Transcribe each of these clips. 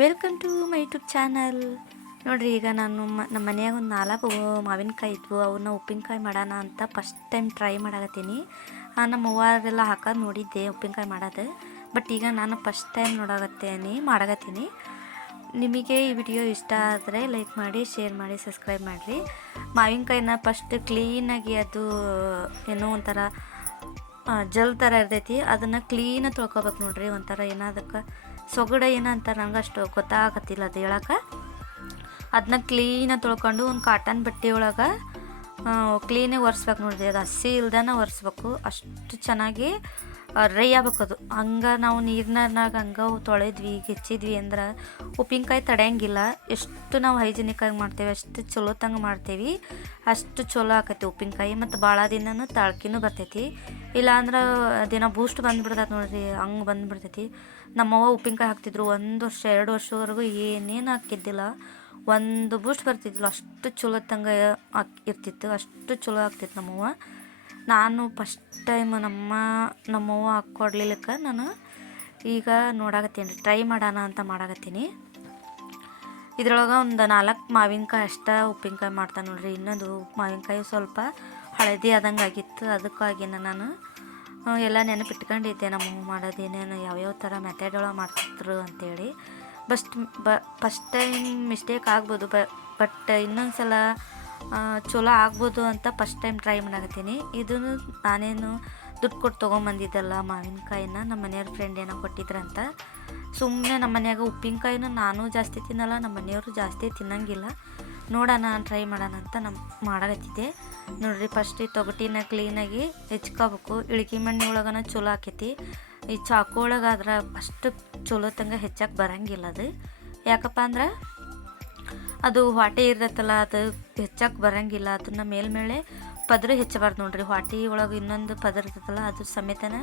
Welcome to my YouTube channel. ನೋಡಿರಿ, ಈಗ ನಾನು ನಮ್ಮ ಮನೆಯಾಗ ಒಂದು 4 ಮಾವಿನಕಾಯಿ ಇದ್ವು. ಅವನ್ನ ಉಪ್ಪಿನಕಾಯಿ ಮಾಡೋಣ ಅಂತ ಫಸ್ಟ್ ಟೈಮ್ ಟ್ರೈ ಮಾಡಾಕತ್ತೀನಿ. ನಮ್ಮ ಅವ್ವಾರೆಲ್ಲ ಹಾಕೋದು ನೋಡಿದ್ದೆ ಉಪ್ಪಿನಕಾಯಿ ಮಾಡೋದು, ಬಟ್ ಈಗ ನಾನು ಫಸ್ಟ್ ಟೈಮ್ ಮಾಡಾಕತ್ತೀನಿ. ನಿಮಗೆ ಈ ವಿಡಿಯೋ ಇಷ್ಟ ಆದರೆ ಲೈಕ್ ಮಾಡಿ, ಶೇರ್ ಮಾಡಿ, ಸಬ್ಸ್ಕ್ರೈಬ್ ಮಾಡಿರಿ. ಮಾವಿನಕಾಯಿನ ಫಸ್ಟ್ ಕ್ಲೀನಾಗಿ ಅದು ಏನೋ ಒಂಥರ ಜಲ್ ಥರ ಇರ್ತೈತಿ, ಅದನ್ನು ಕ್ಲೀನಾಗಿ ತೊಳ್ಕೊಬೇಕು ನೋಡ್ರಿ. ಒಂಥರ ಏನಾದಕ್ಕೆ ಸೊಗಡ ಏನಂತಾರೆ ನಂಗೆ ಅಷ್ಟು ಗೊತ್ತಾಗತ್ತಿಲ್ಲ ಅದು ಹೇಳಕ್ಕೆ. ಅದನ್ನ ಕ್ಲೀನಾಗಿ ತೊಳ್ಕೊಂಡು ಒಂದು ಕಾಟನ್ ಬಟ್ಟೆ ಒಳಗೆ ಕ್ಲೀನಾಗಿ ಒರೆಸ್ಬೇಕು ನೋಡ್ರಿ. ಅದು ಹಸಿ ಇಲ್ದೇ ಒರೆಸ್ಬೇಕು, ಅಷ್ಟು ಚೆನ್ನಾಗಿ ಡ್ರೈ ಆಗ್ಬೇಕದು. ಹಂಗೆ ನಾವು ನೀರಿನಾಗ ಹಂಗೆ ತೊಳೆದ್ವಿ ಹೆಚ್ಚಿದ್ವಿ ಅಂದ್ರೆ ಉಪ್ಪಿನಕಾಯಿ ತಡೆಯಂಗಿಲ್ಲ. ಎಷ್ಟು ನಾವು ಹೈಜಿನಿಕ್ಕಾಗಿ ಮಾಡ್ತೇವೆ, ಅಷ್ಟು ಚಲೋ ತಂಗೆ ಮಾಡ್ತೇವೆ, ಅಷ್ಟು ಚಲೋ ಆಕೈತಿ ಉಪ್ಪಿನಕಾಯಿ. ಮತ್ತು ಭಾಳ ದಿನನೂ ತಾಳ್ಕಿನೂ ಬರ್ತೈತಿ. ಇಲ್ಲಾಂದ್ರೆ ದಿನ ಬೂಸ್ಟ್ ಬಂದುಬಿಡ್ತೈತೆ ನೋಡ್ರಿ, ಹಂಗೆ ಬಂದುಬಿಡ್ತೈತಿ. ನಮ್ಮವ್ವ ಉಪ್ಪಿನಕಾಯಿ ಹಾಕ್ತಿದ್ರು 1 ವರ್ಷ 2 ವರ್ಷವರೆಗೂ ಏನೇನು ಹಾಕಿದ್ದಿಲ್ಲ, ಒಂದು ಬೂಸ್ಟ್ ಬರ್ತಿದ್ದಿಲ್ಲ. ಅಷ್ಟು ಚಲೋ ತಂಗೆ ಇರ್ತಿತ್ತು, ಅಷ್ಟು ಚಲೋ ಆಗ್ತಿತ್ತು ನಮ್ಮವ್ವ. ನಾನು ಫಸ್ಟ್ ಟೈಮ್ ನಮ್ಮವ್ವ ಹಾಕ್ಕೊಡ್ಲಿಕ್ಕೆ ನಾನು ಈಗ ನೋಡಾಕತ್ತೀನಿ, ಟ್ರೈ ಮಾಡೋಣ ಅಂತ ಮಾಡಾಕತ್ತೀನಿ. ಇದ್ರೊಳಗೆ ಒಂದು 4 ಮಾವಿನಕಾಯಿ ಅಷ್ಟೇ ಉಪ್ಪಿನಕಾಯಿ ಮಾಡ್ತಾನೆ ನೋಡ್ರಿ. ಇನ್ನೊಂದು ಮಾವಿನಕಾಯಿ ಸ್ವಲ್ಪ ಹಳದಿ ಆದಂಗೆ ಆಗಿತ್ತು, ಅದಕ್ಕಾಗಿ ನಾನು ಎಲ್ಲ ನೆನಪಿಟ್ಕೊಂಡಿದ್ದೆ ನಮ್ಮವ್ವ ಮಾಡೋದು ಏನೇನು ಯಾವ್ಯಾವ ಥರ ಮೆಥಡ್ ಒಳಗೆ ಮಾಡ್ತಿದ್ರು ಅಂತೇಳಿ. ಫಸ್ಟ್ ಟೈಮ್ ಮಿಸ್ಟೇಕ್ ಆಗ್ಬೋದು, ಬಟ್ ಇನ್ನೊಂದು ಸಲ ಚಲೋ ಆಗ್ಬೋದು ಅಂತ ಫಸ್ಟ್ ಟೈಮ್ ಟ್ರೈ ಮಾಡಾಕತ್ತೀನಿ. ಇದನ್ನು ನಾನೇನು ದುಡ್ಡು ಕೊಟ್ಟು ತೊಗೊಂಬಂದಿದ್ದಲ್ಲ ಮಾವಿನಕಾಯಿನ, ನಮ್ಮ ಮನೆಯವ್ರ ಫ್ರೆಂಡ್ ಏನೋ ಕೊಟ್ಟಿದ್ರಂತ. ಸುಮ್ಮನೆ ನಮ್ಮ ಮನ್ಯಾಗ ಉಪ್ಪಿನಕಾಯಿನೂ ನಾನು ಜಾಸ್ತಿ ತಿನ್ನಲ್ಲ, ನಮ್ಮ ಮನೆಯವರು ಜಾಸ್ತಿ ತಿನ್ನಂಗಿಲ್ಲ. ನೋಡೋಣ ಟ್ರೈ ಮಾಡೋಣ ಅಂತ ಮಾಡಾಕತ್ತಿದ್ದೆ ನೋಡ್ರಿ. ಫಸ್ಟ್ ಈ ತೊಗಟಿನ ಕ್ಲೀನಾಗಿ ಹೆಚ್ಕೋಬೇಕು. ಇಳ್ಗಿ ಮಣ್ಣಿ ಒಳಗನ ಚಲೋ ಆಕೈತಿ. ಈ ಚಾಕು ಒಳಗಾದ್ರೆ ಅಷ್ಟು ಚಲೋ ತಂಗ ಹೆಚ್ಚಕ್ಕೆ ಬರಂಗಿಲ್ಲ ಅದು. ಯಾಕಪ್ಪ ಅಂದ್ರೆ ಅದು ಹೊಟ್ಟೆ ಇರತ್ತಲ್ಲ, ಅದು ಹೆಚ್ಚಕ್ಕೆ ಬರಂಗಿಲ್ಲ. ಅದನ್ನು ಮೇಲ್ಮೇಲೆ ಪದ್ರ ಹೆಚ್ಚಬಾರ್ದು ನೋಡ್ರಿ. ಹೊಟ್ಟೆ ಒಳಗೆ ಇನ್ನೊಂದು ಪದ್ರ ಇರ್ತದಲ್ಲ, ಅದು ಸಮೇತನ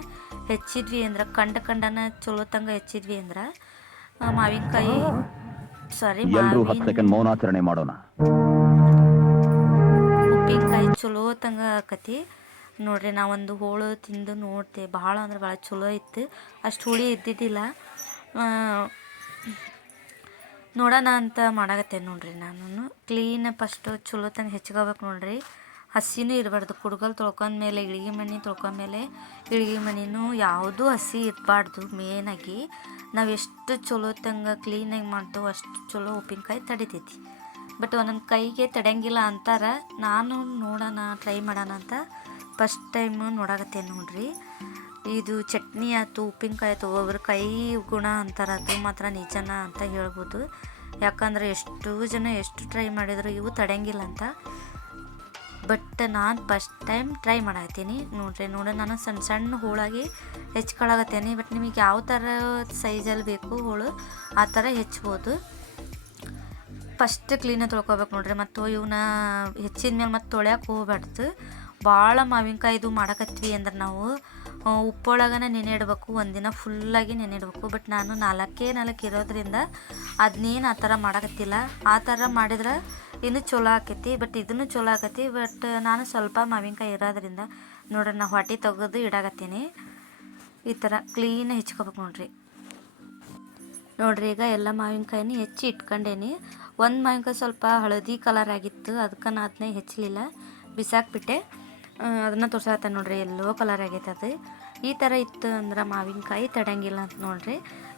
ಹೆಚ್ಚಿದ್ವಿ ಅಂದ್ರೆ ಕಂಡನ ಚಲೋ ತಂಗ ಹೆಚ್ಚಿದ್ವಿ ಅಂದ್ರೆ ಮಾವಿನಕಾಯಿ ಮೌನಾಚರಣೆ ಮಾಡೋಣ. ಉಪ್ಪಿನಕಾಯಿ ಚಲೋ ತಂಗ ಆಕತಿ ನೋಡ್ರಿ. ನಾವೊಂದು ಹೋಳು ತಿಂದು ನೋಡ್ತೆ, ಭಾಳ ಅಂದ್ರೆ ಭಾಳ ಚಲೋ ಇತ್ತು, ಅಷ್ಟು ಹುಳಿ ಇದ್ದಿದ್ದಿಲ್ಲ. ನೋಡೋಣ ಅಂತ ಮಾಡಾಕತ್ತೇನೆ ನೋಡ್ರಿ. ನಾನು ಕ್ಲೀನ್ ಫಸ್ಟು ಚಲೋ ತಂಗ ಹೆಚ್ಕೋಬೇಕು ನೋಡ್ರಿ. ಹಸಿನೂ ಇರಬಾರ್ದು. ಕುಡ್ಗಲ್ ತೊಳ್ಕೊಂಡ್ಮೇಲೆ ಇಳ್ಗಿ ಮಣ್ಣಿ ತೊಳ್ಕೊಂಡ್ಮೇಲೆ ಇಳ್ಗಿ ಮಣ್ಣಿನೂ ಯಾವುದೂ ಹಸಿ ಇರಬಾರ್ದು. ಮೇನಾಗಿ ನಾವು ಎಷ್ಟು ಚಲೋ ತಂಗ ಕ್ಲೀನಾಗಿ ಮಾಡ್ತೇವೆ ಅಷ್ಟು ಚಲೋ ಉಪ್ಪಿನಕಾಯಿ ತಡಿತೈತಿ. ಬಟ್ ಒಂದೊಂದು ಕೈಗೆ ತಡೆಯಂಗಿಲ್ಲ ಅಂತಾರೆ. ನಾನು ನೋಡೋಣ ಟ್ರೈ ಮಾಡೋಣ ಅಂತ ಫಸ್ಟ್ ಟೈಮ್ ನೋಡಾಕತ್ತೇನೆ ನೋಡ್ರಿ. ಇದು ಚಟ್ನಿ ಆಯ್ತು, ಉಪ್ಪಿನಕಾಯಿ ಆಯ್ತು, ಒಬ್ಬೊಬ್ರು ಕೈ ಗುಣ ಅಂತಾರೆ, ಅದು ಮಾತ್ರ ನಿಜನ ಅಂತ ಹೇಳ್ಬೋದು. ಯಾಕಂದ್ರೆ ಎಷ್ಟು ಜನ ಎಷ್ಟು ಟ್ರೈ ಮಾಡಿದ್ರು ಇವು ತಡೆಯಂಗಿಲ್ಲ ಅಂತ. ಬಟ್ ನಾನು ಫಸ್ಟ್ ಟೈಮ್ ಟ್ರೈ ಮಾಡಾಕತ್ತೀನಿ ನೋಡ್ರಿ. ನಾನು ಸಣ್ಣ ಸಣ್ಣ ಹೋಳಾಗಿ ಹೆಚ್ಕೊಳಾಕತ್ತೇನೆ. ಬಟ್ ನಿಮಗೆ ಯಾವ ಥರ ಸೈಜಲ್ಲಿ ಬೇಕು ಹೋಳು ಆ ಥರ ಹೆಚ್ಚಬೋದು. ಫಸ್ಟ್ ಕ್ಲೀನಾಗಿ ತೊಳ್ಕೊಬೇಕು ನೋಡ್ರಿ. ಮತ್ತು ಇವನ್ನ ಹೆಚ್ಚಿದ ಮೇಲೆ ಮತ್ತು ತೊಳ್ಯಾಕೆ ಹೋಗ್ಬಾರ್ದು. ಭಾಳ ಮಾವಿನಕಾಯಿದು ಮಾಡಾಕತ್ವಿ ಅಂದ್ರೆ ನಾವು ಉಪ್ಪೊಳಗನ ನೆನೆಯಿಡ್ಬೇಕು, ಒಂದಿನ ಫುಲ್ಲಾಗಿ ನೆನೆಯಿಡ್ಬೇಕು. ಬಟ್ ನಾನು 4 ಇರೋದ್ರಿಂದ ಅದನ್ನೇನು ಆ ಥರ ಮಾಡಾಕತ್ತಿಲ್ಲ. ಆ ಥರ ಮಾಡಿದ್ರೆ ಇನ್ನೂ ಚಲೋ ಆಕೈತಿ, ಬಟ್ ಇದನ್ನು ಚಲೋ ಆಕೈತಿ. ಬಟ್ ನಾನು ಸ್ವಲ್ಪ ಮಾವಿನಕಾಯಿ ಇರೋದ್ರಿಂದ ನೋಡ್ರಿ ನಾ ಹೊಟ್ಟೆ ತೆಗೆದು ಇಡಾಕತ್ತೀನಿ. ಈ ಥರ ಕ್ಲೀನಾಗಿ ಹೆಚ್ಕೋಬೇಕು ನೋಡ್ರಿ. ಈಗ ಎಲ್ಲ ಮಾವಿನಕಾಯಿನ ಹೆಚ್ಚಿ ಇಟ್ಕೊಂಡೇನಿ. ಒಂದು ಮಾವಿನಕಾಯಿ ಸ್ವಲ್ಪ ಹಳದಿ ಕಲರ್ ಆಗಿತ್ತು, ಅದಕ್ಕೆ ನಾನು ಅದನ್ನೇ ಹೆಚ್ಚಲಿಲ್ಲ, ಬಿಸಾಕ್ಬಿಟ್ಟೆ. ಅದನ್ನು ತೋರ್ಸಾಕತ್ತ ನೋಡ್ರಿ, ಎಲ್ಲೋ ಕಲರ್ ಆಗೈತೆ ಅದು. ಈ ಥರ ಇತ್ತು ಅಂದ್ರೆ ಮಾವಿನಕಾಯಿ ತಡೆಯಂಗಿಲ್ಲ ಅಂತ ನೋಡ್ರಿ.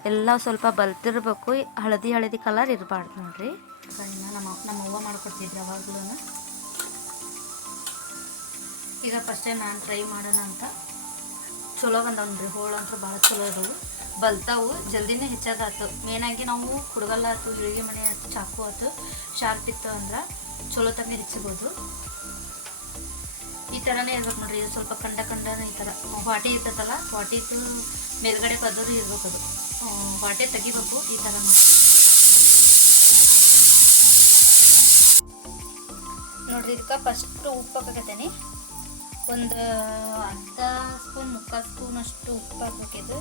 ಎಲ್ಲ ಸ್ವಲ್ಪ ಬಲ್ತಿರ್ಬೇಕು, ಹಳದಿ ಕಲರ್ ಇರಬಾರ್ದು ನೋಡ್ರಿ. ನಮ್ಮ ಅವ್ವ ಮಾಡ್ಕೊಡ್ತಿದ್ರು ಅವಾಗಲೂ. ಈಗ ಫಸ್ಟ್ ಟೈಮ್ ನಾನು ಟ್ರೈ ಮಾಡೋಣ ಅಂತ ಚಲೋ ಬಂದವು ನೋಡ್ರಿ. ಹೋಳು ಅಂತೂ ಭಾಳ ಚಲೋ ಇದ್ದವು, ಬಲ್ತಾವು, ಜಲ್ದಿನೇ ಹೆಚ್ಚೋದಾಯ್ತು. ಮೇನಾಗಿ ನಾವು ಕುಡ್ಗಲ್ಲ ಆಯ್ತು, ಇಳ್ಗಿ ಮಣೆ ಆಯ್ತು, ಚಾಕು ಆಯ್ತು ಶಾರ್ಪ್ ಇತ್ತು ಅಂದ್ರೆ ಚಲೋ ತಂಗ ಹೆಚ್ಚಿಬೋದು. ಈ ಥರನೇ ಇರ್ಬೇಕು ನೋಡ್ರಿ. ಇದು ಸ್ವಲ್ಪ ಕಂಡನ ಈ ಥರ ಹೊಟ್ಟೆ ಇರ್ತೈತಲ್ಲ, ಹೊಟ್ಟೆದು ಮೇಲ್ಗಡೆ ಪದರು ಇರ್ಬೇಕು, ಅದು ಹೊಟ್ಟೆ ತೆಗಿಬೇಕು. ಈ ಥರ ನೋಡ್ರಿ. ಇದಕ್ಕೆ ಫಸ್ಟ್ ಉಪ್ಪು ಹಾಕಕತ್ತೇನೆ. ಒಂದು ಅರ್ಧ ಸ್ಪೂನ್ 3/4 ಸ್ಪೂನ್ ಅಷ್ಟು ಉಪ್ಪು ಹಾಕಬೇಕಿದ್ದು.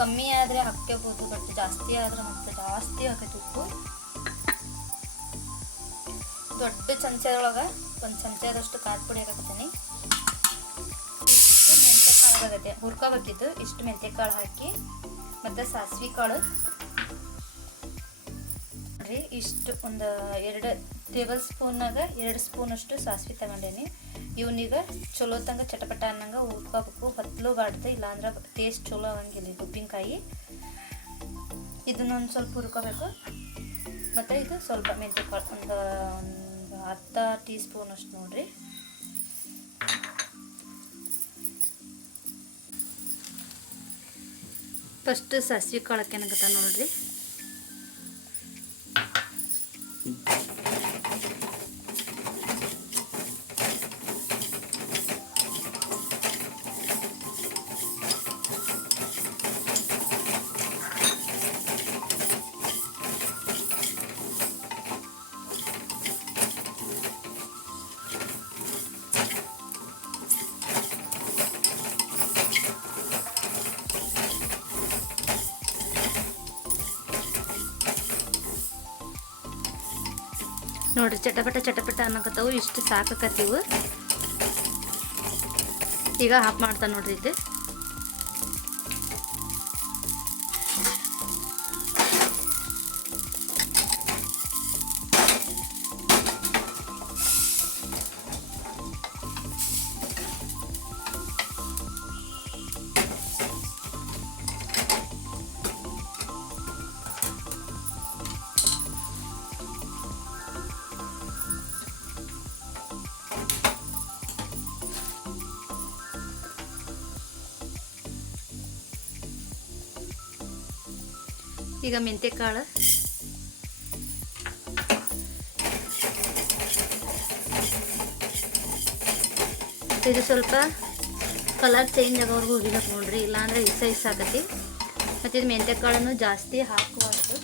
ಕಮ್ಮಿ ಆದರೆ ಹಾಕ್ಕೋಬೋದು, ಬಟ್ ಜಾಸ್ತಿ ಆದರೆ ಮತ್ತೆ ಜಾಸ್ತಿ ಹಾಕೈತಿ ಉಪ್ಪು. ದೊಡ್ಡ ಚಮಚದೊಳಗೆ 1 ಚಮಚದಷ್ಟು ಖಾರ ಪುಡಿ ಹಾಕತ್ತೀನಿ. ಇಷ್ಟು ಮೆಂತ್ಯ ಕಾಳು ಆಗತ್ತೆ ಹುರ್ಕೋಬೇಕಿದ್ದು. ಇಷ್ಟು ಮೆಂತ್ಯ ಕಾಳು ಹಾಕಿ, ಮತ್ತು ಸಾಸಿವೆ ಕಾಳು, ರೀ ಇಷ್ಟು ಒಂದು 2 ಟೇಬಲ್ ಸ್ಪೂನಾಗ 2 ಸ್ಪೂನಷ್ಟು ಸಾಸಿವೆ ತಗೊಂಡೇನಿ. ಇವನೀಗ ಚಲೋ ತಂಗ ಚಟಪಟ ಅನ್ನಂಗೆ ಹುರ್ಕೋಬೇಕು, ಹೊತ್ತಲೂಬಾರ್ದು, ಇಲ್ಲಾಂದ್ರೆ ಟೇಸ್ಟ್ ಚಲೋ ಆಗಂಗಿಲ್ಲ ಇದು ಉಪ್ಪಿನಕಾಯಿ. ಇದನ್ನೊಂದು ಸ್ವಲ್ಪ ಹುರ್ಕೋಬೇಕು. ಮತ್ತು ಇದು ಸ್ವಲ್ಪ ಮೆಂತ್ಯಕಾಳು ಒಂದು ಅರ್ಧ ಟೀ ಸ್ಪೂನಷ್ಟು ನೋಡಿರಿ. ಫಸ್ಟ್ ಸಾಸಿವೆ ಕಾಳು ಹಾಕ್ಯನಕತ್ತ ನೋಡ್ರಿ. ನೋಡ್ರಿ ಚಟಪಟ ಚಟಪಟ ಅನ್ನಕತ್ತವು, ಇಷ್ಟು ಸಾಕಾಕತ್ತೀವು. ಈಗ ಆಫ್ ಮಾಡ್ತಾ ನೋಡ್ರಿ ಇದು. ಈಗ ಮೆಂತ್ಯಕಾಳು, ಇದು ಸ್ವಲ್ಪ ಕಲರ್ ಚೇಂಜ್ ಆಗೋವರೆಗೂ ಹುರಿಬೇಕು ನೋಡ್ರಿ, ಇಲ್ಲಾಂದ್ರೆ ಇಸ ಆಗತಿ. ಮತ್ತು ಇದು ಮೆಂತ್ಯಕಾಳನ್ನು ಜಾಸ್ತಿ ಹಾಕಬಾರ್ದು.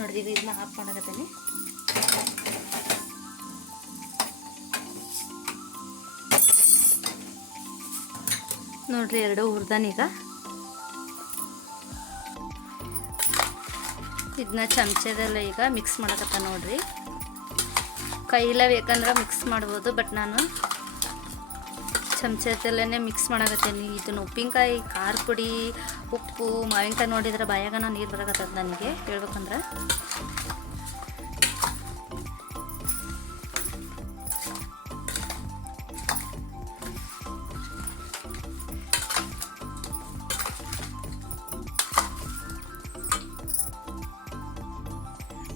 ನೋಡ್ರಿ ಈಗ ಇದನ್ನ ಆಫ್ ಮಾಡಕತ್ತೀನಿ. ನೋಡ್ರಿ ಎರಡು ಹುರ್ದಾನೀಗ. ಇದನ್ನ ಚಮಚದಲ್ಲ ಈಗ ಮಿಕ್ಸ್ ಮಾಡಕತ್ತ ನೋಡ್ರಿ. ಕೈಲೇ ಬೇಕಂದ್ರೆ ಮಿಕ್ಸ್ ಮಾಡ್ಬೋದು, ಬಟ್ ನಾನು ಚಮಚದಲ್ಲೇ ಮಿಕ್ಸ್ ಮಾಡಕತ್ತೀನಿ. ಇದನ್ನ ಉಪ್ಪಿನಕಾಯಿ, ಖಾರ ಪುಡಿ, ಉಪ್ಪು, ಮಾವಿನಕಾಯಿ ನೋಡಿದ್ರೆ ಬಾಯಾಗ ನೀರು ಬರಕತ್ತದ ನನಗೆ ಹೇಳ್ಬೇಕಂದ್ರೆ.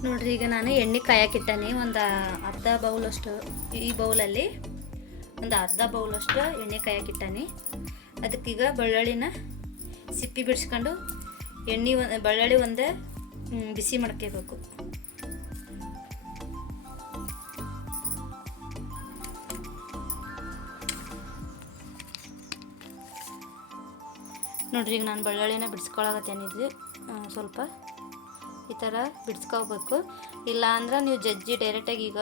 ನೋಡ್ರಿ ಈಗ ನಾನು ಎಣ್ಣೆ ಕಾಯಕ್ಕಿಟ್ಟನಿ. ಒಂದು ಅರ್ಧ ಬೌಲಷ್ಟು, ಈ ಬೌಲಲ್ಲಿ ಒಂದು ಅರ್ಧ ಬೌಲಷ್ಟು ಎಣ್ಣೆ ಕಾಯಕ್ಕಿಟ್ಟನಿ. ಅದಕ್ಕೀಗ ಬೆಳ್ಳುಳ್ಳಿನ ಸಿಪ್ಪಿ ಬಿಡಿಸ್ಕೊಂಡು ಬೆಳ್ಳುಳ್ಳಿ ಒಂದೇ ಬಿಸಿ ಮಾಡ್ಕೋಬೇಕು. ನೋಡ್ರಿ ಈಗ ನಾನು ಬೆಳ್ಳುಳ್ಳಿನ ಬಿಡಿಸ್ಕೊಳಕತ್ತೇನಿದ್ವಿ. ಸ್ವಲ್ಪ ಈ ಥರ ಬಿಡಿಸ್ಕೋಬೇಕು. ಇಲ್ಲ ಅಂದ್ರೆ ನೀವು ಜಜ್ಜಿ ಡೈರೆಕ್ಟಾಗಿ ಈಗ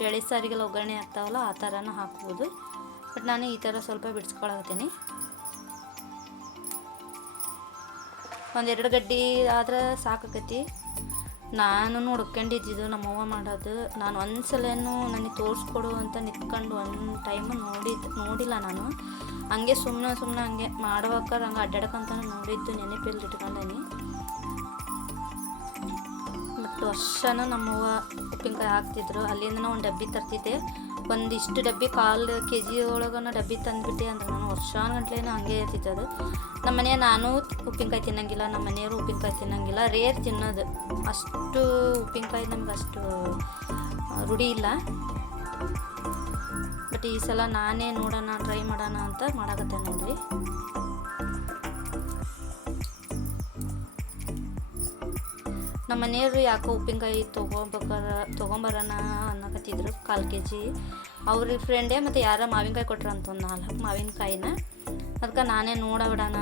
ಬೇಳೆ ಸಾರಿಗೆಲ್ಲ ಒಗ್ಗರಣೆ ಹಾಕ್ತಾವಲ್ಲ ಆ ಥರನೂ ಹಾಕ್ಬೋದು. ಬಟ್ ನಾನು ಈ ಥರ ಸ್ವಲ್ಪ ಬಿಡಿಸ್ಕೊಳಕತ್ತೀನಿ. 1-2 ಗಡ್ಡೆ ಆದ್ರೆ ಸಾಕಾಗತಿ. ನಾನು ಹುಡ್ಕೊಂಡಿದ್ದು ನಮ್ಮವ್ವ ಮಾಡೋದು. ನಾನು ಒಂದು ಸಲನೂ ನನಗೆ ತೋರಿಸ್ಕೊಡು ಅಂತ ನಿಂತ್ಕೊಂಡು ಒಂದು ಟೈಮು ನೋಡಿಲ್ಲ ನಾನು. ಹಂಗೆ ಸುಮ್ಮನೆ ಹಂಗೆ ಮಾಡ್ಬೇಕಾದ್ರೆ ಹಂಗೆ ಅಡ್ಡಾಡ್ಕೊಂತಾನೆ ನೋಡಿದ್ದು ನೆನಪಲ್ಲಿ ಇಟ್ಕೊಂಡೇನಿ. ಬಟ್ ವರ್ಷನೂ ನಮ್ಮವ್ವ ಉಪ್ಪಿನಕಾಯಿ ಹಾಕ್ತಿದ್ರು. ಅಲ್ಲಿಂದ ಒಂದು ಡಬ್ಬಿ ತರ್ತಿದ್ದೆ. ಒಂದಿಷ್ಟು ಡಬ್ಬಿ 1/4 kg ಒಳಗನ ಡಬ್ಬಿ ತಂದುಬಿಟ್ಟೆ ಅಂದ್ರೆ ನಾನು ವರ್ಷಾನುಗಟ್ಲೆ ಹಂಗೆ ಇರ್ತಿತ್ತು ಅದು. ನಮ್ಮ ಮನೆ ನಾನು ಉಪ್ಪಿನಕಾಯಿ ತಿನ್ನಂಗಿಲ್ಲ, ನಮ್ಮ ಮನೆಯವರು ಉಪ್ಪಿನಕಾಯಿ ತಿನ್ನಂಗಿಲ್ಲ. ರೇರ್ ತಿನ್ನೋದು, ಅಷ್ಟು ಉಪ್ಪಿನಕಾಯಿ ನಮ್ಗೆ ಅಷ್ಟು ರೂಢಿ ಇಲ್ಲ. ಬಟ್ ಈ ಸಲ ನಾನೇ ನೋಡೋಣ, ಟ್ರೈ ಮಾಡೋಣ ಅಂತ ಮಾಡಕತ್ತೆ ನೋಡ್ರಿ. ನಮ್ಮ ಮನೆಯವರು ಯಾಕೋ ಉಪ್ಪಿನಕಾಯಿ ತೊಗೊಂಬರೋಣ ಅನ್ನಕತ್ತಿದ್ರು. 1/4 kg ಅವ್ರ ಫ್ರೆಂಡೇ ಮತ್ತು ಯಾರೋ ಮಾವಿನಕಾಯಿ ಕೊಟ್ರು ಅಂತ ಒಂದು 4 ಮಾವಿನಕಾಯಿನ. ಅದಕ್ಕೆ ನಾನೇ ನೋಡಬಿಡೋಣ,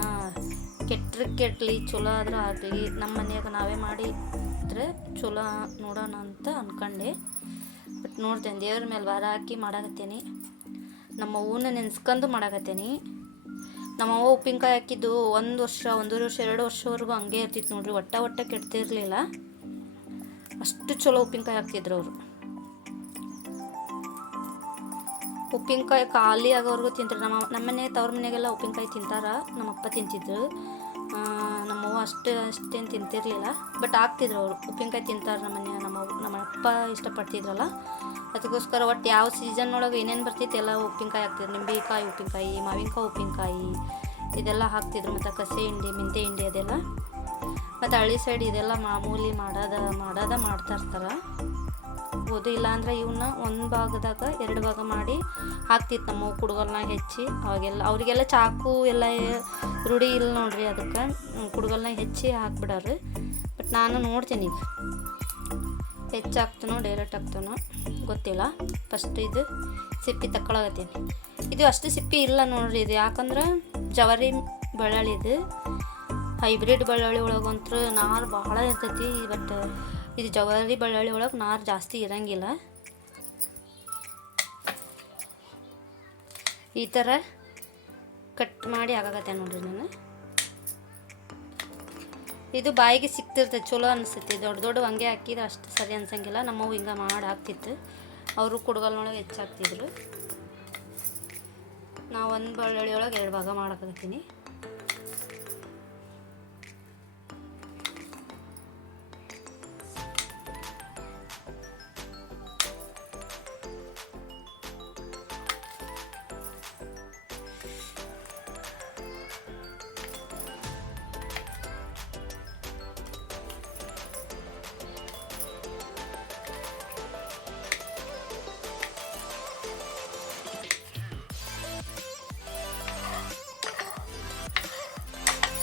ಕೆಟ್ಟಲಿ ಚಲೋ ಆದ್ರೆ ಆಗಲಿ, ನಮ್ಮ ಮನೆಯಾಗ ನಾವೇ ಮಾಡಿದ್ರೆ ಚಲೋ ನೋಡೋಣ ಅಂತ ಅಂದ್ಕೊಂಡೆ. ಬಟ್ ನೋಡ್ತೇನೆ, ದೇವ್ರ ಮೇಲೆ ಭಾರ ಹಾಕಿ ಮಾಡಾಕತ್ತೇನೆ. ನಮ್ಮ ಅವ್ವನ್ನ ನೆನೆಸ್ಕೊಂಡು ಮಾಡಾಕತ್ತೇನೆ. ನಮ್ಮವ್ವ ಉಪ್ಪಿನಕಾಯಿ ಹಾಕಿದ್ದು 1 ವರ್ಷ, 1.5 ವರ್ಷ, 2 ವರ್ಷವರೆಗೂ ಹಂಗೆ ಇರ್ತಿತ್ತು ನೋಡ್ರಿ. ಒಟ್ಟ ಕೆಡ್ತಿರ್ಲಿಲ್ಲ. ಅಷ್ಟು ಚಲೋ ಉಪ್ಪಿನಕಾಯಿ ಹಾಕ್ತಿದ್ರು ಅವರು. ಉಪ್ಪಿನಕಾಯಿ ಖಾಲಿ ಆಗೋವರೆಗೂ ತಿಂತಾರೆ. ನಮ್ಮ ಮನೆ ತವ್ರ ಮನೆಗೆಲ್ಲ ಉಪ್ಪಿನಕಾಯಿ ತಿಂತಾರೆ. ನಮ್ಮಪ್ಪ ತಿಂತಿದ್ರು, ನಮ್ಮವ್ವ ಅಷ್ಟೇನು ತಿಂತಿರಲಿಲ್ಲ. ಬಟ್ ಆಗ್ತಿದ್ರು ಅವರು ಉಪ್ಪಿನಕಾಯಿ ತಿಂತಾರೆ. ನಮ್ಮಪ್ಪ ಇಷ್ಟಪಡ್ತಿದ್ರಲ್ಲ, ಅದಕ್ಕೋಸ್ಕರ ಒಟ್ಟು ಯಾವ ಸೀಸನ್ ಒಳಗೆ ಏನೇನು ಬರ್ತಿತ್ತು ಎಲ್ಲ ಉಪ್ಪಿನಕಾಯಿ ಹಾಕ್ತಿದ್ರು. ನಿಂಬೆಕಾಯಿ ಉಪ್ಪಿನಕಾಯಿ, ಮಾವಿನಕಾಯಿ ಉಪ್ಪಿನಕಾಯಿ ಇದೆಲ್ಲ ಹಾಕ್ತಿದ್ರು. ಮತ್ತು ಕಸೆ ಹಿಂಡಿ, ಮೆಂತೆ ಹಿಂಡಿ ಅದೆಲ್ಲ. ಮತ್ತು ಹಳ್ಳಿ ಸೈಡ್ ಇದೆಲ್ಲ ಮಾಮೂಲಿ ಮಾಡ್ತಾಯಿರ್ತಾರೆ. ಇಲ್ಲ ಅಂದರೆ ಇವನ್ನ ಒಂದು ಭಾಗದಾಗ 2 ಭಾಗ ಮಾಡಿ ಹಾಕ್ತಿತ್ತು ನಮ್ಮ ಕುಡುಗಲ್ನಾಗ ಹೆಚ್ಚಿ. ಅವರಿಗೆಲ್ಲ ಚಾಕು ಎಲ್ಲ ರೂಢಿ ಇಲ್ಲ ನೋಡ್ರಿ, ಅದಕ್ಕೆ ಕುಡುಗಲ್ನಾಗ ಹೆಚ್ಚಿ ಹಾಕ್ಬಿಡಾರು. ಬಟ್ ನಾನು ನೋಡ್ತೀನಿ ಈಗ ಹೆಚ್ಚಾಗ್ತಾನೋ ಡೈರೆಕ್ಟ್ ಆಗ್ತಾನೋ ಗೊತ್ತಿಲ್ಲ. ಫಸ್ಟ್ ಇದು ಸಿಪ್ಪಿ ತಕ್ಕೊಳಗತ್ತೀನಿ. ಇದು ಅಷ್ಟು ಸಿಪ್ಪಿ ಇಲ್ಲ ನೋಡ್ರಿ, ಇದು ಯಾಕಂದ್ರೆ ಜವಾರಿ ಬಳ್ಳಾಳಿ, ಇದು ಹೈಬ್ರಿಡ್ ಬಳ್ಳಾಳಿ ಒಳಗಂತೂ ನಾರು ಭಾಳ ಇರ್ತೈತಿ. ಬಟ್ ಇದು ಜವಾರಿ ಬಳ್ಳಾಳಿ ಒಳಗೆ ನಾರು ಜಾಸ್ತಿ ಇರೋಂಗಿಲ್ಲ. ಈ ಥರ ಕಟ್ ಮಾಡಿ ಆಗಾಗತ್ತೆ ನೋಡ್ರಿ ನಾನು. ಇದು ಬಾಯಿಗೆ ಸಿಕ್ತಿರ್ತೈತೆ, ಚಲೋ ಅನಿಸ್ತೈತಿ. ದೊಡ್ಡ ಹಂಗೆ ಹಾಕಿದ್ರೆ ಅಷ್ಟು ಸರಿ ಅನ್ಸಂಗಿಲ್ಲ. ನಮ್ಮವು ಹಿಂಗೆ ಮಾಡಿ ಹಾಕ್ತಿತ್ತು. ಅವರು ಕುಡುಗಲ್ನೊಳಗೆ ಹೆಚ್ಚಾಗ್ತಿದ್ರು. ನಾವು ಒಂದು ಬಳ್ಳಾಳಿ ಒಳಗೆ 2 ಭಾಗ ಮಾಡಕತ್ತೀನಿ.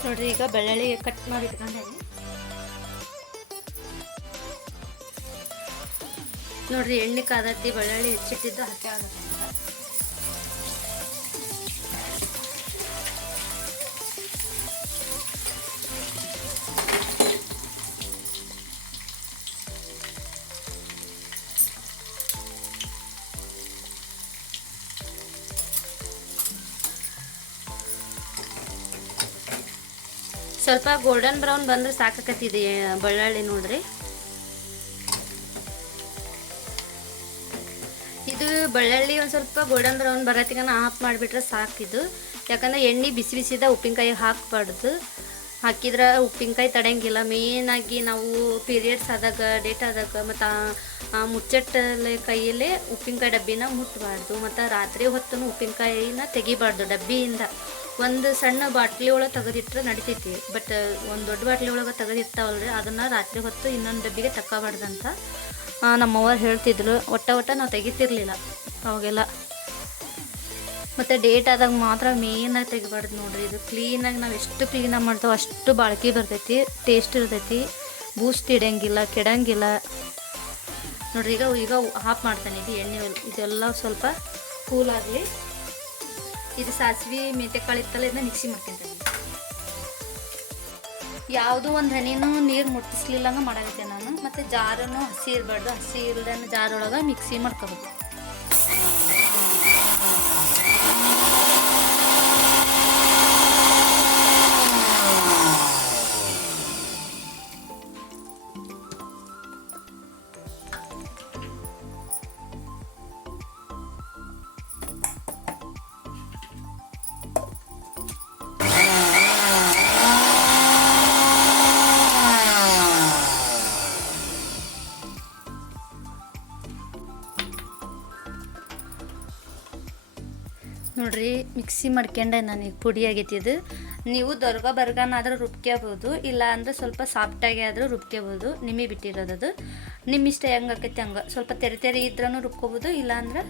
ನೋಡ್ರಿ, ಈಗ ಬೆಳ್ಳುಳ್ಳಿ ಕಟ್ ಮಾಡಿ ಇಟ್ಕೊಂಡೇನಿ ನೋಡ್ರಿ. ಎಣ್ಣೆ ಕಾದತ್ತಿ, ಬೆಳ್ಳುಳ್ಳಿ ಹೆಚ್ಚಿಟ್ಟಿದ್ದು ಹಾಕಿ ಆಗುತ್ತೆ. ಸ್ವಲ್ಪ ಗೋಲ್ಡನ್ ಬ್ರೌನ್ ಬಂದ್ರೆ ಸಾಕಾಕತ್ತಿದೆ ಬಳ್ಳಾಳಿ ನೋಡ್ರಿ. ಇದು ಬಳ್ಳಾಳಿ ಒಂದು ಸ್ವಲ್ಪ ಗೋಲ್ಡನ್ ಬ್ರೌನ್ ಬರತ್ತಿಗೆ ಆಫ್ ಮಾಡಿಬಿಟ್ರೆ ಸಾಕಿದು. ಯಾಕಂದರೆ ಎಣ್ಣೆ ಬಿಸಿದ ಉಪ್ಪಿನಕಾಯಿ ಹಾಕಬಾರ್ದು. ಹಾಕಿದ್ರೆ ಉಪ್ಪಿನಕಾಯಿ ತಡೆಯಂಗಿಲ್ಲ. ಮೇಯ್ನಾಗಿ ನಾವು ಪೀರಿಯಡ್ಸ್ ಆದಾಗ, ಡೇಟ್ ಆದಾಗ ಮತ್ತು ಮುಚ್ಚಟ್ಟಲೆ ಕೈಯಲ್ಲೇ ಉಪ್ಪಿನಕಾಯಿ ಡಬ್ಬಿನ ಮುಟ್ಟಬಾರ್ದು. ಮತ್ತು ರಾತ್ರಿ ಹೊತ್ತು ಉಪ್ಪಿನಕಾಯಿನ ತೆಗಿಬಾರ್ದು ಡಬ್ಬಿಯಿಂದ. ಒಂದು ಸಣ್ಣ ಬಾಟ್ಲಿ ಒಳಗೆ ತೆಗೆದಿಟ್ರೆ ನಡಿತೈತಿ. ಬಟ್ ಒಂದು ದೊಡ್ಡ ಬಾಟ್ಲಿ ಒಳಗೆ ತೆಗೆದಿರ್ತಾವಲ್ರಿ, ಅದನ್ನು ರಾತ್ರಿ ಹೊತ್ತು ಇನ್ನೊಂದು ಡಬ್ಬಿಗೆ ತಗೋಬಾರ್ದಂತ ನಮ್ಮವ್ರು ಹೇಳ್ತಿದ್ರು. ಒಟ್ಟ ನಾವು ತೆಗಿತಿರ್ಲಿಲ್ಲ ಅವಾಗೆಲ್ಲ. ಮತ್ತು ಡೇಟ್ ಆದಾಗ ಮಾತ್ರ ಮೇಯ್ನಾಗಿ ತೆಗಿಬಾರ್ದು ನೋಡ್ರಿ. ಇದು ಕ್ಲೀನಾಗಿ ನಾವು ಎಷ್ಟು ಕ್ಲೀನಾಗಿ ಮಾಡ್ತಾವೆ ಅಷ್ಟು ಬಾಳ್ಕೆ ಬರ್ತೈತಿ, ಟೇಸ್ಟ್ ಇರ್ತೈತಿ. ಬೂಸ್ಟ್ ಇಡೋಂಗಿಲ್ಲ, ಕೆಡಂಗಿಲ್ಲ ನೋಡ್ರಿ. ಈಗ ಹಾಫ್ ಮಾಡ್ತಾನೆ ಇದು ಎಣ್ಣೆ. ಇದೆಲ್ಲ ಸ್ವಲ್ಪ ಕೂಲ್ ಆಗಲಿ. ಇದು ಸಾಸಿವೆ ಮೆಂತೆಕಾಳು ಇತ್ತಲ್ಲ, ಇದನ್ನ ಮಿಕ್ಸಿ ಮಾಡ್ಕೊಂತೀನಿ. ಯಾವುದೂ ಒಂದು ಹನಿನೂ ನೀರು ಮುಟ್ಟಿಸ್ಲಿಲ್ಲಂಗೆ ಮಾಡಾಕತ್ತೆ ನಾನು. ಮತ್ತು ಜಾರನ್ನು ಹಸಿ ಇರಬಾರ್ದು, ಹಸಿ ಇಲ್ದನ್ನು ಜಾರೊಳಗೆ ಮಿಕ್ಸಿ ಮಾಡ್ಕೋಬೇಕು. ನೋಡ್ರಿ, ಮಿಕ್ಸಿ ಮಾಡ್ಕೊಂಡೆ ನನಗೆ ಪುಡಿ ಆಗೈತಿ ಇದು. ನೀವು ಬರ್ಗನಾದ್ರೂ ರುಬ್ಕೋಬೋದು, ಇಲ್ಲ ಅಂದರೆ ಸ್ವಲ್ಪ ಸಾಫ್ಟಾಗಿ ಆದರೂ ರುಬ್ಕೋಬೋದು. ನಿಮಗೆ ಬಿಟ್ಟಿರೋದು ನಿಮ್ಮ ಇಷ್ಟ, ಹೆಂಗೆ ಆಕೈತಿ ಹಂಗೆ. ಸ್ವಲ್ಪ ತೆರೆ ಇದ್ರೂ ರುಬ್ಕೋಬೋದು, ಇಲ್ಲಾಂದ್ರೆ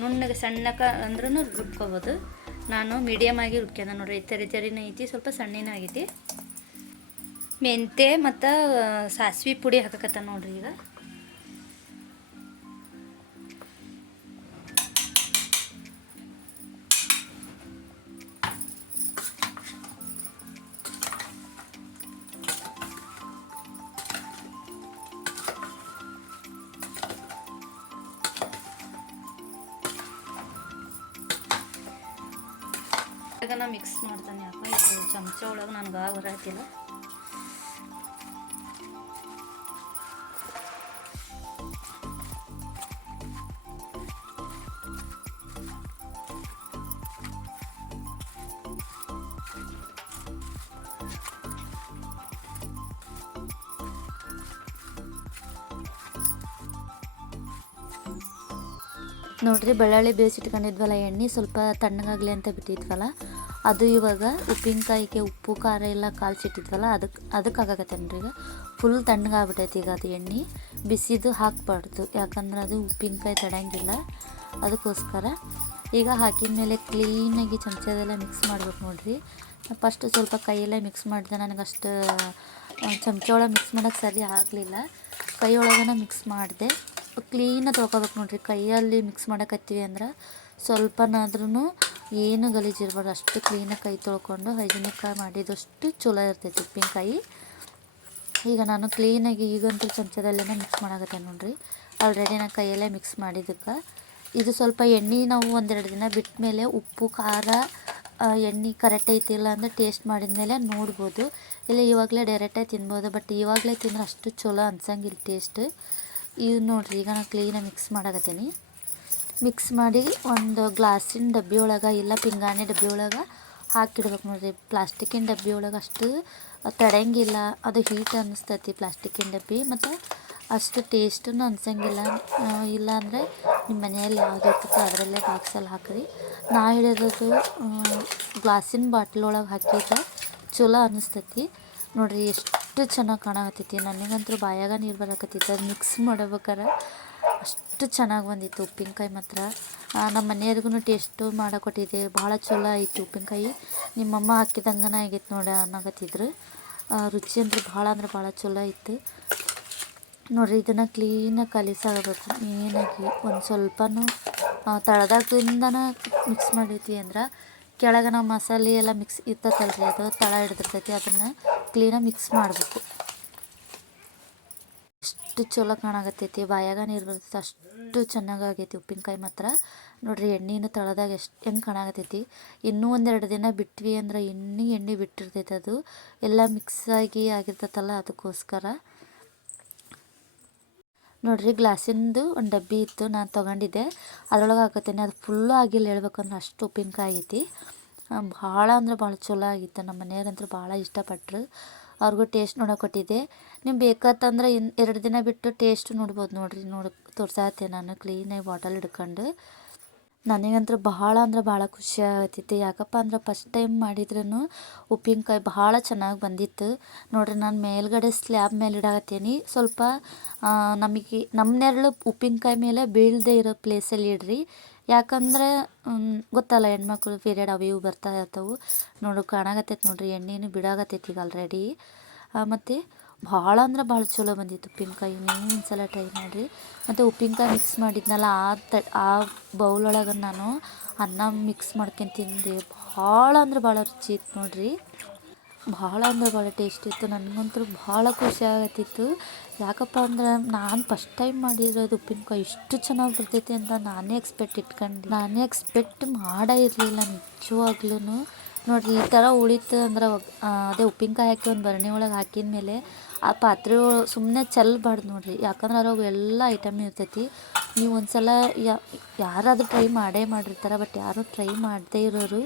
ನುಣ್ಣಗೆ ಸಣ್ಣಕ್ಕೆ ಅಂದ್ರೂ ರುಬ್ಕೋಬೋದು. ನಾನು ಮೀಡಿಯಮ್ ಆಗಿ ರುಬ್ಕೊಂಡೆ ನೋಡ್ರಿ. ತೆರೆನೇ ಐತಿ, ಸ್ವಲ್ಪ ಸಣ್ಣನೇ ಆಗೈತಿ. ಮೆಂತೆ ಮತ್ತು ಸಾಸಿವೆ ಪುಡಿ ಹಾಕಕತ್ತ ನೋಡ್ರಿ. ಈಗ ನಾ ಮಿಕ್ಸ್ ಮಾಡ್ತಾನೆ. ಯಾಕೆ ಚಮಚ ಒಳಗೆ ನನಗೆ ಬರತ್ತಿಲ್ಲ. ನೋಡಿರಿ ಬೆಳ್ಳುಳ್ಳಿ ಬೇಯಿಸಿಟ್ಕೊಂಡಿದ್ವಲ್ಲ ಎಣ್ಣೆ ಸ್ವಲ್ಪ ತಣ್ಣಗಾಗಲಿ ಅಂತ ಬಿಟ್ಟಿದ್ವಲ್ಲ ಅದು ಇವಾಗ ಉಪ್ಪಿನಕಾಯಿಗೆ ಉಪ್ಪು ಖಾರ ಎಲ್ಲ ಕಾಲ್ಸಿಟ್ಟಿದ್ವಲ್ಲ ಅದಕ್ಕೆ ಆಗಾಕತ್ತೇನ್ರಿ ಈಗ ಫುಲ್ ತಣ್ಣಗಾಗ್ಬಿಟ್ಟೈತಿ. ಈಗ ಅದು ಎಣ್ಣೆ ಬಿಸಿದು ಹಾಕಬಾರ್ದು, ಯಾಕಂದ್ರೆ ಅದು ಉಪ್ಪಿನಕಾಯಿ ತಡೆಯಂಗಿಲ್ಲ. ಅದಕ್ಕೋಸ್ಕರ ಈಗ ಹಾಕಿದ ಮೇಲೆ ಕ್ಲೀನಾಗಿ ಚಮಚದೆಲ್ಲ ಮಿಕ್ಸ್ ಮಾಡ್ಬೇಕು ನೋಡಿರಿ. ಫಸ್ಟ್ ಸ್ವಲ್ಪ ಕೈಯೆಲ್ಲ ಮಿಕ್ಸ್ ಮಾಡಿದೆ, ನನಗಷ್ಟು ಚಮಚ ಒಳಗೆ ಮಿಕ್ಸ್ ಮಾಡೋಕ್ಕೆ ಸರಿ ಆಗಲಿಲ್ಲ. ಕೈ ಒಳಗನ ಮಿಕ್ಸ್ ಮಾಡಿದೆ. ಕ್ಲೀನಾಗಿ ತೊಳ್ಕೊಬೇಕು ನೋಡಿರಿ. ಕೈಯಲ್ಲಿ ಮಿಕ್ಸ್ ಮಾಡೋಕತ್ತೀವಿ ಅಂದ್ರೆ ಸ್ವಲ್ಪನಾದ್ರೂ ಏನು ಗಲೀಜಿರ್ಬಾರ್ದು, ಅಷ್ಟು ಕ್ಲೀನಾಗಿ ಕೈ ತೊಳ್ಕೊಂಡು ಹೈಜಿನಿಕ್ಕಾಗಿ ಮಾಡಿದಷ್ಟು ಚಲೋ ಇರ್ತೈತಿ ಉಪ್ಪಿನಕಾಯಿ. ಈಗ ನಾನು ಕ್ಲೀನಾಗಿ ಈಗಂತೂ ಚಮಚದಲ್ಲೇ ಮಿಕ್ಸ್ ಮಾಡಾಕತ್ತೆ ನೋಡಿರಿ. ಆಲ್ರೆಡಿ ನಾನು ಕೈಯಲ್ಲೇ ಮಿಕ್ಸ್ ಮಾಡಿದ್ದಕ್ಕೆ ಇದು ಸ್ವಲ್ಪ ಎಣ್ಣೆ ನಾವು ಒಂದೆರಡು ದಿನ ಬಿಟ್ಟ ಮೇಲೆ ಉಪ್ಪು ಖಾರ ಎಣ್ಣೆ ಕರೆಕ್ಟ್ ಐತಿಲ್ಲ ಅಂದರೆ ಟೇಸ್ಟ್ ಮಾಡಿದ ಮೇಲೆ ನೋಡ್ಬೋದು, ಇಲ್ಲ ಇವಾಗಲೇ ಡೈರೆಕ್ಟಾಗಿ ತಿನ್ಬೋದು. ಬಟ್ ಇವಾಗಲೇ ತಿಂದ್ರೆ ಅಷ್ಟು ಚಲೋ ಅನ್ಸಂಗಿಲ್ಲ ಟೇಸ್ಟ್. ಇದು ನೋಡಿರಿ ಈಗ ನಾನು ಕ್ಲೀನಾಗಿ ಮಿಕ್ಸ್ ಮಾಡಾಕತ್ತೀನಿ. ಮಿಕ್ಸ್ ಮಾಡಿ ಒಂದು ಗ್ಲಾಸಿನ ಡಬ್ಬಿ ಒಳಗೆ ಇಲ್ಲ ಪಿಂಗಾಣಿ ಡಬ್ಬಿ ಒಳಗೆ ಹಾಕಿಡ್ಬೇಕು ನೋಡಿರಿ. ಪ್ಲಾಸ್ಟಿಕ್ಕಿನ ಡಬ್ಬಿ ಒಳಗೆ ಅಷ್ಟು ತಡೆಯಂಗಿಲ್ಲ, ಅದು ಹೀಟ್ ಅನ್ನಿಸ್ತೈತಿ ಪ್ಲಾಸ್ಟಿಕ್ಕಿನ ಡಬ್ಬಿ, ಮತ್ತು ಅಷ್ಟು ಟೇಸ್ಟೂ ಅನ್ಸಂಗಿಲ್ಲ. ಇಲ್ಲಾಂದರೆ ನಿಮ್ಮ ಮನೆಯಲ್ಲಿ ಯಾವುದು ಇರ್ತೈತೆ ಅದರಲ್ಲೇ ಬಾಕ್ಸಲ್ಲಿ ಹಾಕಿರಿ. ನಾ ಹಿಡಿಯೋದು ಗ್ಲಾಸಿನ ಬಾಟ್ಲೊಳಗೆ ಹಾಕಿದ್ರೆ ಚಲೋ ಅನ್ನಿಸ್ತೈತಿ ನೋಡಿರಿ. ಎಷ್ಟು ಚೆನ್ನಾಗಿ ಕಾಣಕತ್ತೈತಿ, ನನಗಂತೂ ಬಾಯಾಗ ನೀರು ಬರಕತ್ತೈತಿ. ಅದು ಮಿಕ್ಸ್ ಮಾಡ್ಬೇಕಾರೆ ಅಷ್ಟು ಚೆನ್ನಾಗಿ ಬಂದಿತ್ತು ಉಪ್ಪಿನಕಾಯಿ ಮಾತ್ರ. ನಮ್ಮ ಮನೆಯವ್ರಿಗೂ ಟೇಸ್ಟು ಮಾಡಕೊಟ್ಟಿದ್ದೆ, ಭಾಳ ಚಲೋ ಆಯಿತು ಉಪ್ಪಿನಕಾಯಿ. ನಿಮ್ಮಮ್ಮ ಹಾಕಿದಂಗನ ಆಗೈತೆ ನೋಡಿ ಅನ್ನಕತ್ತಿದ್ರು. ರುಚಿ ಅಂದ್ರೆ ಭಾಳ ಚಲೋ ಇತ್ತು ನೋಡಿರಿ. ಇದನ್ನು ಕ್ಲೀನಾಗಿ ಕಲಿಸಾಗಬೇಕು ಏನಾಗಿ. ಒಂದು ಸ್ವಲ್ಪನೂ ತಳದಾಗಿಂದನ ಮಿಕ್ಸ್ ಮಾಡಿರ್ತೀವಿ ಅಂದ್ರೆ ಕೆಳಗೆ ನಾವು ಮಸಾಲೆ ಎಲ್ಲ ಮಿಕ್ಸ್ ಇರ್ತೈತಲ್ರಿ, ಅದು ತಳ ಹಿಡ್ದಿರ್ತೈತಿ, ಅದನ್ನು ಕ್ಲೀನಾಗಿ ಮಿಕ್ಸ್ ಮಾಡಬೇಕು. ಅಷ್ಟು ಚಲೋ ಕಾಣಾಕತ್ತೈತಿ, ಬಾಯಾಗ ನೀರು ಬರ್ತೈತಿ, ಅಷ್ಟು ಚೆನ್ನಾಗೈತಿ ಉಪ್ಪಿನಕಾಯಿ ಮಾತ್ರ ನೋಡಿರಿ. ಎಣ್ಣೆನೂ ತಳದಾಗ ಹೆಂಗೆ ಕಾಣಾಕತ್ತೈತಿ. ಇನ್ನೂ ಒಂದೆರಡು ದಿನ ಬಿಟ್ವಿ ಅಂದ್ರೆ ಇನ್ನೂ ಎಣ್ಣೆ ಬಿಟ್ಟಿರ್ತೈತಿ, ಅದು ಎಲ್ಲ ಮಿಕ್ಸಾಗಿ ಆಗಿರ್ತೈತಲ್ಲ ಅದಕ್ಕೋಸ್ಕರ ನೋಡಿರಿ. ಗ್ಲಾಸಿಂದು ಒಂದು ಡಬ್ಬಿ ಇತ್ತು, ನಾನು ತೊಗೊಂಡಿದ್ದೆ, ಅದರೊಳಗೆ ಹಾಕತ್ತೀನಿ. ಅದು ಫುಲ್ಲು ಆಗಿಲ್ಲ ಹೇಳ್ಬೇಕಂದ್ರೆ, ಅಷ್ಟು ಉಪ್ಪಿನಕಾಯಿ ಆಗೈತಿ. ಭಾಳ ಅಂದ್ರೆ ಭಾಳ ಚಲೋ ಆಗಿತ್ತು. ನಮ್ಮ ಮನೆಯವ್ರಂತೂ ಭಾಳ ಇಷ್ಟಪಟ್ಟರು. ಅವ್ರಿಗೂ ಟೇಸ್ಟ್ ನೋಡೋಕೆ ಕೊಟ್ಟಿದ್ದೆ. ನೀವು ಬೇಕಂತಂದ್ರೆ 2 ದಿನ ಬಿಟ್ಟು ಟೇಸ್ಟ್ ನೋಡ್ಬೋದು ನೋಡಿರಿ. ತೋರ್ಸಾತ್ತೆ ನಾನು ಕ್ಲೀನಾಗಿ ಬಾಟಲ್ ಹಿಡ್ಕೊಂಡು. ನನಗಂತೂ ಭಾಳ ಅಂದ್ರೆ ಭಾಳ ಖುಷಿ ಆಗತ್ತಿತ್ತು. ಯಾಕಪ್ಪ ಅಂದ್ರೆ ಫಸ್ಟ್ ಟೈಮ್ ಮಾಡಿದ್ರೂ ಉಪ್ಪಿನಕಾಯಿ ಭಾಳ ಚೆನ್ನಾಗಿ ಬಂದಿತ್ತು ನೋಡಿರಿ. ನಾನು ಮೇಲ್ಗಡೆ ಸ್ಲ್ಯಾಬ್ ಮೇಲೆ ಇಡಾಕತ್ತೀನಿ. ಸ್ವಲ್ಪ ನಮಗೆ ನಮ್ಮ ನೆರಳು ಉಪ್ಪಿನಕಾಯಿ ಮೇಲೆ ಬೀಳದೇ ಇರೋ ಪ್ಲೇಸಲ್ಲಿ ಇಡ್ರಿ. ಯಾಕಂದ್ರೆ ಗೊತ್ತಲ್ಲ, ಹೆಣ್ಮಕ್ಳು ಪೀರಿಯಡ್ ಅವು ಇವು ಬರ್ತಾ ಇರ್ತವೆ. ಕಾಣಾಕತ್ತೈತೆ ನೋಡಿರಿ, ಎಣ್ಣೆನೂ ಬಿಡಾಕತ್ತೈತಿ ಈಗ ಆಲ್ರೆಡಿ. ಮತ್ತು ಭಾಳ ಅಂದ್ರೆ ಭಾಳ ಚಲೋ ಬಂದಿತ್ತು ಉಪ್ಪಿನಕಾಯಿ. ನೀವು ಒಂದ್ಸಲ ಟ್ರೈ ಮಾಡಿರಿ. ಮತ್ತು ಉಪ್ಪಿನಕಾಯಿ ಮಿಕ್ಸ್ ಮಾಡಿದ್ನಲ್ಲ ಆ ಬೌಲೊಳಗೆ ನಾನು ಅನ್ನ ಮಿಕ್ಸ್ ಮಾಡ್ಕೊಂಡು ತಿಂದೆ. ಭಾಳ ಅಂದ್ರೆ ಭಾಳ ರುಚಿ ಇತ್ತು ನೋಡಿರಿ. ಭಾಳ ಅಂದ್ರೆ ಭಾಳ ಟೇಸ್ಟ್ ಇತ್ತು. ನನಗಂತೂ ಭಾಳ ಖುಷಿ ಆಗತ್ತಿತ್ತು. ಯಾಕಪ್ಪ ಅಂದ್ರೆ ನಾನು ಫಸ್ಟ್ ಟೈಮ್ ಮಾಡಿರೋದು ಉಪ್ಪಿನಕಾಯಿ ಇಷ್ಟು ಚೆನ್ನಾಗಿ ಬರ್ತೈತಿ ಅಂತ ನಾನೇ ಎಕ್ಸ್ಪೆಕ್ಟ್ ಮಾಡೇ ಇರಲಿಲ್ಲ ನಿಜವಾಗ್ಲೂ. ನೋಡಿರಿ ಈ ಥರ ಉಳಿತು ಅಂದ್ರೆ ಅದೇ ಉಪ್ಪಿನಕಾಯಿ ಹಾಕಿ ಒಂದು ಭರಣಿ ಒಳಗೆ ಹಾಕಿದ ಮೇಲೆ ಆ ಪಾತ್ರೆ ಸುಮ್ಮನೆ ಚೆಲ್ಲಬಾರ್ದು ನೋಡಿರಿ. ಯಾಕಂದ್ರೆ ಅದ್ರಾಗ ಎಲ್ಲ ಐಟಮ್ ಇರ್ತೈತಿ. ನೀವು ಒಂದು ಸಲ ಯಾರಾದರೂ ಟ್ರೈ ಮಾಡೇ ಮಾಡಿರ್ತಾರೆ, ಬಟ್ ಯಾರೂ ಟ್ರೈ ಮಾಡದೇ ಇರೋರು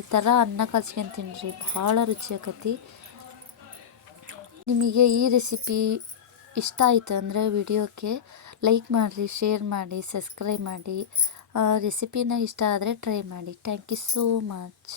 ಈ ಥರ ಅನ್ನ ಕಾಲ್ಸ್ಕೊಂಡು ತಿನ್ನಿರಿ, ಭಾಳ ರುಚಿ ಆಕತಿ. ನಿಮಗೆ ಈ ರೆಸಿಪಿ ಇಷ್ಟ ಆಯಿತು ಅಂದರೆ ವಿಡಿಯೋಕ್ಕೆ ಲೈಕ್ ಮಾಡಿರಿ, ಶೇರ್ ಮಾಡಿ, ಸಬ್ಸ್ಕ್ರೈಬ್ ಮಾಡಿ. ರೆಸಿಪಿನ ಇಷ್ಟ ಆದರೆ ಟ್ರೈ ಮಾಡಿ. Thank you so much.